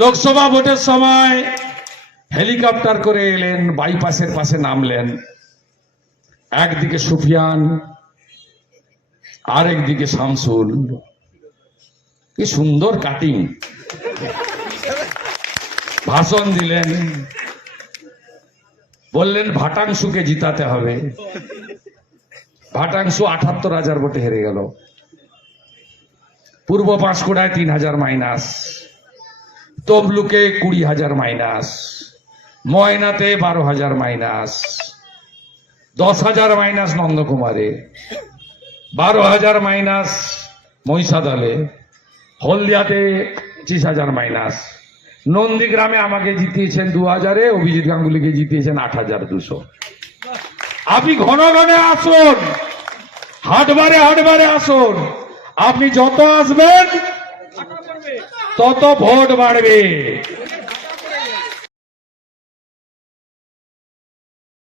লোকসভা ভোটের সময় হেলিকপ্টার করে এলেন, বাইপাসের পাশে নামলেন। একদিকে সুফিয়ান, আর একদিকে শামসুল। কি সুন্দর কাটিং, ভাষণ দিলেন, বললেন ভাটাংশুকে জিতাতে হবে। ভাটাংশু ৭৮,০০০ ভোটে হেরে গেল। পূর্ব পাঁশকুড়ায় ৩,০০০ মাইনাস, তমলুকে ২০,০০০ মাইনাস, ময়নাতে ১২,০০০ মাইনাস, ১০,০০০ মাইনাস নন্দকুমারে, ১২,০০০ মাইনাস মহিষাদলে, হলদিয়াতে ২৫,০০০ মাইনাস। নন্দীগ্রামে আমাকে জিতিয়েছেন ২,০০০, অভিজিৎ গাঙ্গুলিকে জিতিয়েছেন ৮,২০০। আপনি ঘন ঘনে আসুন, হাটবারে হাটবারে আসুন। আপনি যত আসবেন তত ভোট বাড়বে।